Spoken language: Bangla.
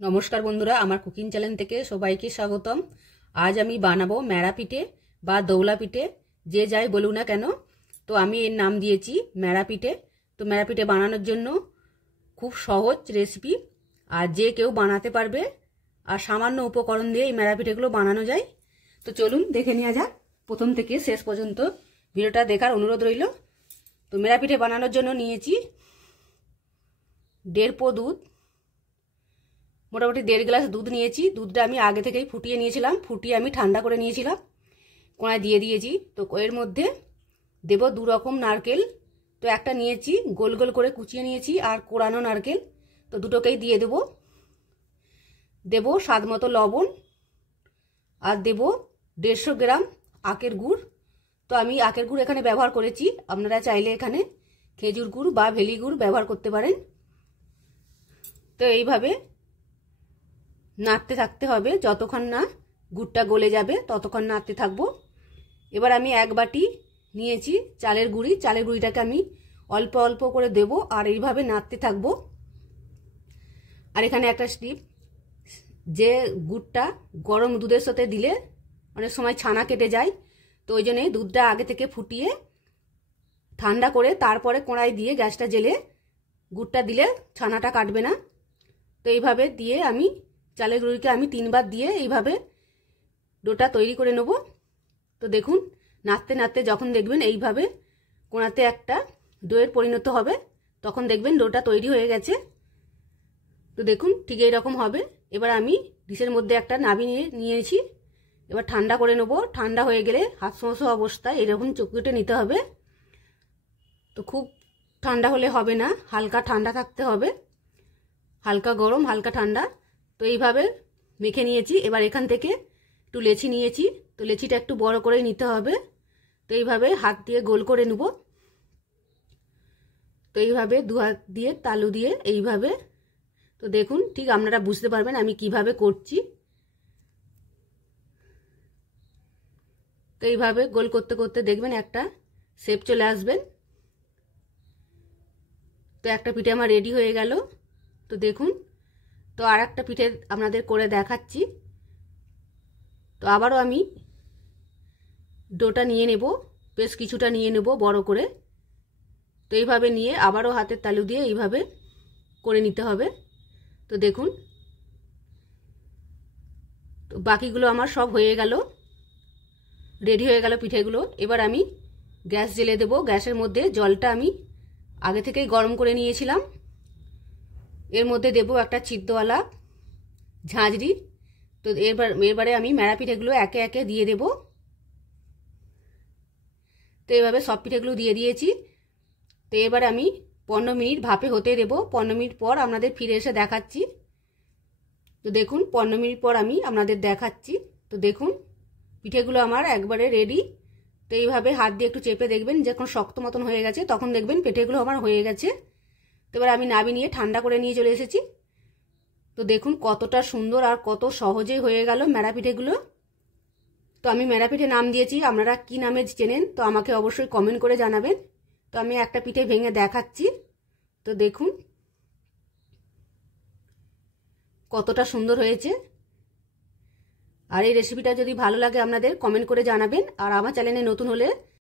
নমস্কার বন্ধুরা, আমার কুকিং চ্যানেল থেকে সবাইকে স্বাগতম। আজ আমি বানাবো ম্যাড়া পিঠে বা দৌলা পিঠে, যে যাই বলুক না কেন। তো আমি এর নাম দিয়েছি ম্যাড়া পিঠে। তো ম্যাড়া পিঠে বানানোর জন্য খুব সহজ রেসিপি, আর যে কেউ বানাতে পারবে, আর সামান্য উপকরণ দিয়ে এই ম্যাড়া পিঠেগুলো বানানো যায়। তো চলুন দেখে নেওয়া যাক প্রথম থেকে শেষ পর্যন্ত, ভিডিওটা দেখার অনুরোধ রইল। তো ম্যাড়া পিঠে বানানোর জন্য নিয়েছি 1.5 পো দুধ, মোটামুটি 1.5 গ্লাস দুধ নিয়েছি। দুধটা আমি আগে থেকেই ফুটিয়ে নিয়েছিলাম, ফুটিয়ে আমি ঠান্ডা করে নিয়েছিলাম, কড়ায় দিয়ে দিয়েছি। তো এর মধ্যে দেব 2 রকম নারকেল। তো একটা নিয়েছি গোল গোল করে কুচিয়ে নিয়েছি, আর কোড়ানো নারকেল, তো দুটোকেই দিয়ে দেব স্বাদ মতো লবণ, আর দেব 150 গ্রাম আখের গুড়। তো আমি আখের গুড় এখানে ব্যবহার করেছি, আপনারা চাইলে এখানে খেজুর গুড় বা ভেলি গুড় ব্যবহার করতে পারেন। তো এইভাবে নাড়তে থাকতে হবে, যতক্ষণ না গুড়টা গলে যাবে ততক্ষণ নাড়তে থাকবো। এবার আমি 1 বাটি নিয়েছি চালের গুঁড়ি, চালের গুঁড়িটাকে আমি অল্প অল্প করে দেব, আর এইভাবে নাড়তে থাকবো। আর এখানে একটা স্টিপ, যে গুড়টা গরম দুধের সাথে দিলে অনেক সময় ছানা কেটে যায়, তো ওই জন্যে দুধটা আগে থেকে ফুটিয়ে ঠান্ডা করে তারপরে কড়াই দিয়ে গ্যাসটা জেলে গুড়টা দিলে ছানাটা কাটবে না। তো এইভাবে দিয়ে আমি চালের গুঁড়িকে আমি 3 বার দিয়ে এইভাবে ডোটা তৈরি করে নেব। তো দেখুন, নাড়তে নাড়তে যখন দেখবেন এইভাবে কোণাতে একটা ডোয়ের পরিণত হবে, তখন দেখবেন ডোটা তৈরি হয়ে গেছে। তো দেখুন ঠিক এইরকম হবে। এবার আমি ডিশের মধ্যে একটা নামিয়ে নিয়েছি, এবার ঠান্ডা করে নেব। ঠান্ডা হয়ে গেলে হাফসমোসো অবস্থায় এরকম চকুটে নিতে হবে। তো খুব ঠান্ডা হলে হবে না, হালকা ঠান্ডা থাকতে হবে, হালকা গরম হালকা ঠান্ডা। তো এইভাবে মেখে নিয়েছি। এবার এখান থেকে একটু লেচি নিয়েছি, তো লেচিটা একটু বড় করে নিতে হবে। তো এইভাবে হাত দিয়ে গোল করে নেব। তো এইভাবে 2 হাত দিয়ে তালু দিয়ে এইভাবে, তো দেখুন ঠিক আপনারা বুঝতে পারবেন আমি কিভাবে করছি। তো এইভাবে গোল করতে করতে দেখবেন একটা শেপ চলে আসবেন। তো একটা পিঠে আমার রেডি হয়ে গেল। তো দেখুন, তো আর একটা পিঠে আপনাদের করে দেখাচ্ছি। তো আবারও আমি ডোটা নিয়ে নেব, বেশ কিছুটা নিয়ে নেব বড় করে। তো এইভাবে নিয়ে আবারও হাতের তালু দিয়ে এইভাবে করে নিতে হবে। তো দেখুন, তো বাকিগুলো আমার সব হয়ে গেল, রেডি হয়ে গেল পিঠেগুলো। এবার আমি গ্যাস জ্বেলে দেব। গ্যাসের মধ্যে জলটা আমি আগে থেকেই গরম করে নিয়েছিলাম, এর মধ্যে দেব একটা ছিদ্রওয়ালা ঝাঁঝরি। তো এবারে আমি ম্যাড়া পিঠেগুলো একে একে দিয়ে দেব। তো এইভাবে সব পিঠেগুলো দিয়ে দিয়েছি। তো এবার আমি 15 মিনিট ভাপে হতে দেব। 15 মিনিট পর আপনাদের ফিরে এসে দেখাচ্ছি। তো দেখুন 15 মিনিট পর আমি আপনাদের দেখাচ্ছি। তো দেখুন পিঠেগুলো আমার একবারে রেডি। তো এইভাবে হাত দিয়ে একটু চেপে দেখবেন, যখন শক্ত মতন হয়ে গেছে তখন দেখবেন পিঠেগুলো আমার হয়ে গেছে। তো এবার আমি নামিয়ে ঠান্ডা করে নিয়ে চলে এসেছি। তো দেখুন কতটা সুন্দর আর কত সহজেই হয়ে গেল ম্যাড়া পিঠেগুলো। তো আমি ম্যাড়া পিঠে নাম দিয়েছি, আপনারা কি নামে চেনেন তো আমাকে অবশ্যই কমেন্ট করে জানাবেন। তো আমি একটা পিঠে ভেঙে দেখাচ্ছি। তো দেখুন কতটা সুন্দর হয়েছে। আর এই রেসিপিটা যদি ভালো লাগে আপনাদের কমেন্ট করে জানাবেন, আর আমার চ্যানেলে নতুন হলে